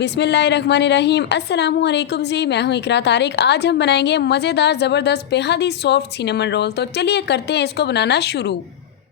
बिस्मिल्लाहिर्रहमानिर्रहीम। अस्सलामुअलैकुम जी, मैं हूँ इकरा तारिक। आज हम बनाएंगे मज़ेदार ज़बरदस्त बेहद ही सॉफ्ट सिनेमन रोल। तो चलिए करते हैं इसको बनाना शुरू।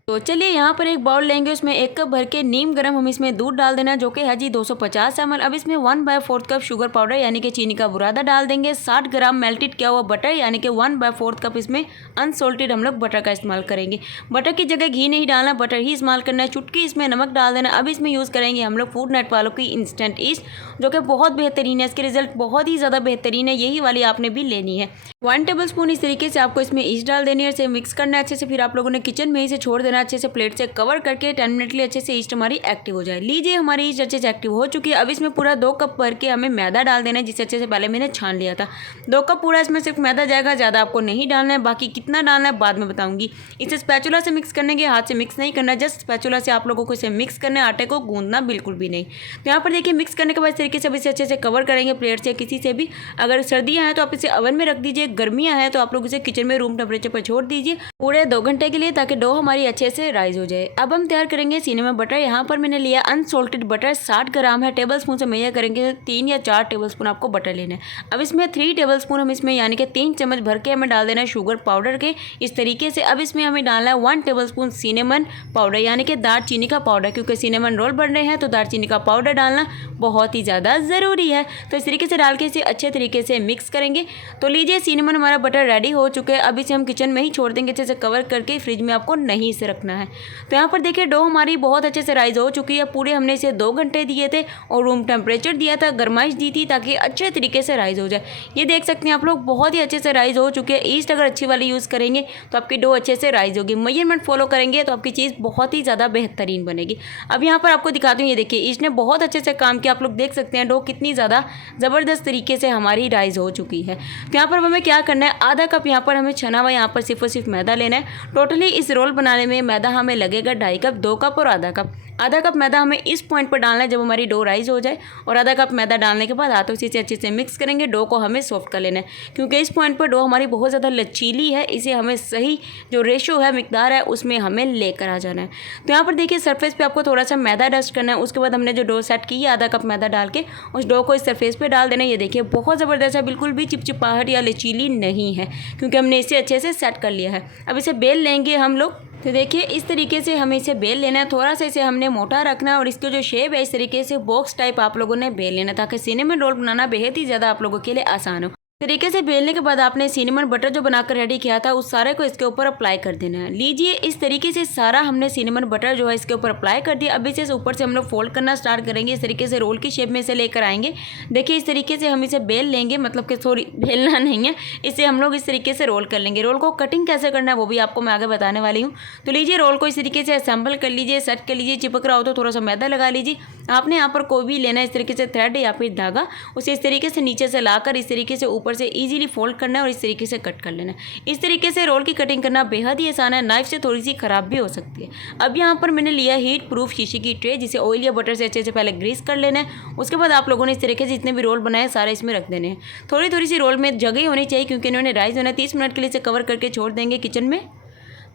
तो चलिए यहाँ पर एक बाउल लेंगे, उसमें 1 कप भर के नीम गर्म हम इसमें दूध डाल देना जो कि है जी 250 ml। अब इसमें 1/4 कप शुगर पाउडर यानी कि चीनी का बुरादा डाल देंगे। 60 ग्राम मेल्टेड किया हुआ बटर यानी कि 1/4 कप इसमें अनसोल्टेड हम लोग बटर का इस्तेमाल करेंगे। बटर की जगह घी नहीं डालना, बटर ही इस्तेमाल करना है। चुटकी इसमें नमक डाल देना। अब इसमें यूज़ करेंगे हम लोग फूड नेट वालों की इंस्टेंट ईस्ट जो कि बहुत बेहतरीन है, इसके रिजल्ट बहुत ही ज़्यादा बेहतरीन है। यही वाली आपने भी लेनी है। 1 टेबलस्पून इस तरीके से आपको इसमें ईस्ट डाल देनी है, इसे मिक्स करना है अच्छे से। फिर आप लोगों ने किचन में ही से छोड़ देना अच्छे से, प्लेट से कवर करके 10 मिनट के लिए अच्छे से ईस्ट हमारी एक्टिव हो जाए। लीजिए हमारी ईस्ट अच्छे से एक्टिव हो चुकी है। अब इसमें पूरा 2 कप भर के हमें मैदा डाल देना है, जिसे अच्छे से पहले मैंने छान लिया था। 2 कप पूरा इसमें सिर्फ मैदा जाएगा, ज़्यादा आपको नहीं डालना है। बाकी कितना डालना है बाद में बताऊंगी। इसे स्पैचुला से मिक्स करने के, हाथ से मिक्स नहीं करना, जस्ट स्पैचुला से आप लोगों को इसे मिक्स करना है, आटे को गूंदना बिल्कुल भी नहीं। तो यहाँ पर देखिए मिक्स करने के बाद इस तरीके से अब इसे अच्छे से कवर करेंगे प्लेट से, किसी से भी। अगर सर्दियाँ हैं तो आप इसे ओवन में रख दीजिए, गर्मियाँ हैं तो आप लोग इसे किचन में रूम टेम्परेचर पर छोड़ दीजिए पूरे 2 घंटे के लिए, ताकि डो हमारी अच्छे से राइज हो जाए। अब हम तैयार करेंगे सिनेमन बटर। यहाँ पर मैंने लिया अनसोल्टेड बटर 60 ग्राम है। टेबल स्पून से मेजर करेंगे 3 या 4 टेबल स्पून आपको बटर लेना है। अब इसमें 3 टेबल स्पून हम इसमें यानी कि 3 चम्मच भर के हमें डाल देना है शुगर पाउडर के इस तरीके से। अब इसमें हमें डालना है 1 टेबल स्पून सिनेमन पाउडर यानी कि दालचीनी का पाउडर, क्योंकि सिनेमन रोल बन रहे हैं तो दालचीनी का पाउडर डालना बहुत ही ज़्यादा ज़रूरी है। तो इस तरीके से डाल के इसे अच्छे तरीके से मिक्स करेंगे। तो लीजिए सिनेमन हमारा बटर रेडी हो चुके हैं। अब इसे हम किचन में ही छोड़ देंगे अच्छे से कवर करके, फ्रिज में आपको नहीं इसे रखना है। तो यहाँ पर देखिए डो हमारी बहुत अच्छे से राइज हो चुकी है। पूरे हमने इसे 2 घंटे दिए थे और रूम टेम्परेचर दिया था, गरमाइश दी थी ताकि अच्छे तरीके से राइज हो जाए। ये देख सकते हैं आप लोग बहुत ही अच्छे से राइज हो चुके हैं। ईस्ट अगर अच्छी वाली यूज़ करेंगे तो आपकी डो अच्छे से राइज होगी। मेजरमेंट फॉलो करेंगे तो आपकी चीज़ बहुत ही ज़्यादा बेहतरीन बनेगी। अब यहाँ पर आपको दिखाती हूँ, ये देखिए ईस्ट ने बहुत अच्छे से काम किया। आप लोग देख सकते हैं डो कितनी ज़्यादा ज़बरदस्त तरीके से हमारी राइज हो चुकी है। तो यहाँ पर हमें क्या करना है, आधा कप यहाँ पर हमें छना हुआ यहाँ पर सिर्फ और सिर्फ मैदा लेना है। टोटली इस रोल बनाने में मैदा हमें लगेगा 2.5 कप, 2 कप और आधा कप। आधा कप मैदा हमें इस पॉइंट पर डालना है जब हमारी डो राइज हो जाए, और आधा कप मैदा डालने के बाद हाथों से इसे अच्छे से मिक्स करेंगे। डो को हमें सॉफ्ट कर लेना है, क्योंकि इस पॉइंट पर डो हमारी बहुत ज़्यादा लचीली है। इसे हमें सही जो रेशो है, मिकदार है, उसमें हमें लेकर आ जाना है। तो यहाँ पर देखिए सरफेस पे आपको थोड़ा सा मैदा डस्ट करना है। उसके बाद हमने जो डो सेट की है आधा कप मैदा डाल के उस डो को इस सरफेस पे डाल देना है। ये देखिए बहुत ज़बरदस्त है, बिल्कुल भी चिपचिपाहट या लचीली नहीं है, क्योंकि हमने इसे अच्छे से सेट कर लिया है। अब इसे बेल लेंगे हम लोग। तो देखिए इस तरीके से हमें इसे बेल लेना है। थोड़ा सा इसे हमने मोटा रखना है और इसकी जो शेप है इस तरीके से बॉक्स टाइप आप लोगों ने बेल लेना, ताकि सिनेमन रोल बनाना बेहद ही ज़्यादा आप लोगों के लिए आसान हो। तरीके से बेलने के बाद आपने सिनेमन बटर जो बनाकर रेडी किया था उस सारे को इसके ऊपर अप्लाई कर देना है। लीजिए इस तरीके से सारा हमने सिनेमन बटर जो है इसके ऊपर अप्लाई कर दिया। अब इसे ऊपर से हम लोग फोल्ड करना स्टार्ट करेंगे। इस तरीके से रोल की शेप में इसे लेकर आएंगे। देखिए इस तरीके से हम इसे बेल लेंगे, मतलब कि सॉरी बेलना नहीं है, इसे हम लोग इस तरीके से रोल कर लेंगे। रोल को कटिंग कैसे करना है वो भी आपको मैं आगे बताने वाली हूँ। तो लीजिए रोल को इस तरीके से असेंबल कर लीजिए, सेट कर लीजिए। चिपक रहा हो तो थोड़ा सा मैदा लगा लीजिए। आपने यहाँ पर कोई भी लेना है इस तरीके से थ्रेड या फिर धागा, उसे इस तरीके से नीचे से लाकर इस तरीके से ऊपर से ईजिली फोल्ड करना है और इस तरीके से कट कर लेना है। इस तरीके से रोल की कटिंग करना बेहद ही आसान है, नाइफ से थोड़ी सी खराब भी हो सकती है। अब यहाँ पर मैंने लिया हीट प्रूफ शीशे की ट्रे, जिसे ऑयल या बटर से अच्छे से पहले ग्रीस कर लेना है। उसके बाद आप लोगों ने इस तरीके से जितने भी रोल बनाए सारे इसमें रख देने हैं। थोड़ी थोड़ी सी रोल में जगह होनी चाहिए, क्योंकि इन्होंने राइज होना है। 30 मिनट के लिए इसे कवर करके छोड़ देंगे किचन में।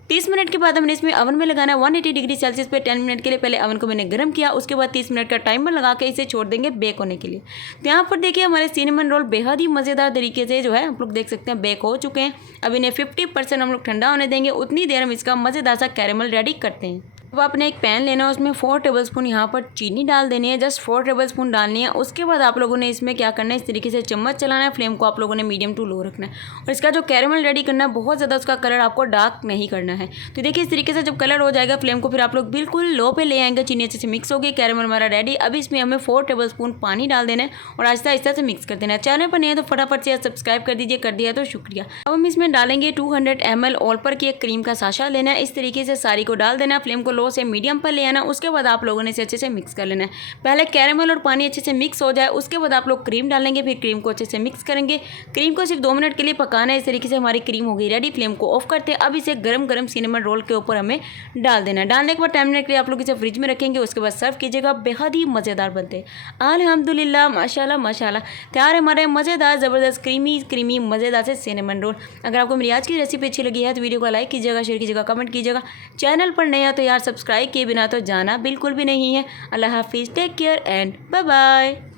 30 मिनट के बाद हमने इसमें ओवन में लगाना है 180 डिग्री सेल्सियस पे 10 मिनट के लिए। पहले ओवन को मैंने गर्म किया, उसके बाद 30 मिनट का टाइमर लगा के इसे छोड़ देंगे बेक होने के लिए। तो यहाँ पर देखिए हमारे सिनेमन रोल बेहद ही मज़ेदार तरीके से जो है आप लोग देख सकते हैं बेक हो चुके हैं। अब इन्हें 50% हम लोग ठंडा होने देंगे, उतनी देर हम इसका मज़ेदार सा कैरेमल रेडी करते हैं। अब आपने एक पैन लेना है, उसमें 4 टेबलस्पून यहाँ पर चीनी डाल देनी है, जस्ट 4 टेबलस्पून डालनी है। उसके बाद आप लोगों ने इसमें क्या करना है, इस तरीके से चम्मच चलाना है। फ्लेम को आप लोगों ने मीडियम टू लो रखना है और इसका जो कैरेमल रेडी करना है बहुत ज़्यादा उसका कलर आपको डार्क नहीं करना है। तो देखिए इस तरीके से जब कलर हो जाएगा फ्लेम को फिर आप लोग बिल्कुल लो पे ले आएंगे। चीनी अच्छे से मिक्स होगी, कैरेमल हमारा रेडी। अब इसमें हमें 4 टेबलस्पून पानी डाल देना है और आहिस्ता आहिस्ता से मिक्स कर देना है। चैनल पर नहीं है तो फटाफट से सब्सक्राइब कर दीजिए, कर दिया तो शुक्रिया। अब हम इसमें डालेंगे 200 ml ऑल पर की एक क्रीम का साशा लेना है। इस तरीके से सारी को डाल देना है। फ्लेम को लो से मीडियम पर आना। उसके बाद आप लोगों ने इसे अच्छे से मिक्स कर लेना है। पहले कैरेमल और पानी अच्छे से मिक्स हो जाए, उसके बाद आप लोग क्रीम डालेंगे, फिर क्रीम को अच्छे से मिक्स करेंगे। क्रीम को सिर्फ 2 मिनट के लिए पकाना है। इस तरीके से हमारी क्रीम हो गई रेडी। फ्लेम को ऑफ करते हैं। अब इसे गरम गरम सिनेमन रोल के ऊपर हमें डाल देना है। डालने के बाद 10 मिनट के लिए आप लोग इसे फ्रिज में रखेंगे, उसके बाद सर्व कीजिएगा। बेहद ही मज़ेदार बनते हैं। अल्हम्दुलिल्लाह, माशाल्लाह माशाल्लाह, तैयार है हमारे मज़ेदार ज़बरदस्त क्रीमी मज़ेदार से सिनेमन रोल। अगर आपको मेरी आज की रेसिपी अच्छी लगी है तो वीडियो को लाइक कीजिएगा, शेयर कीजिएगा, कमेंट कीजिएगा। चैनल पर नया तो यार सब्सक्राइब किए बिना तो जाना बिल्कुल भी नहीं है। अल्लाह हाफिज़, take care and bye bye.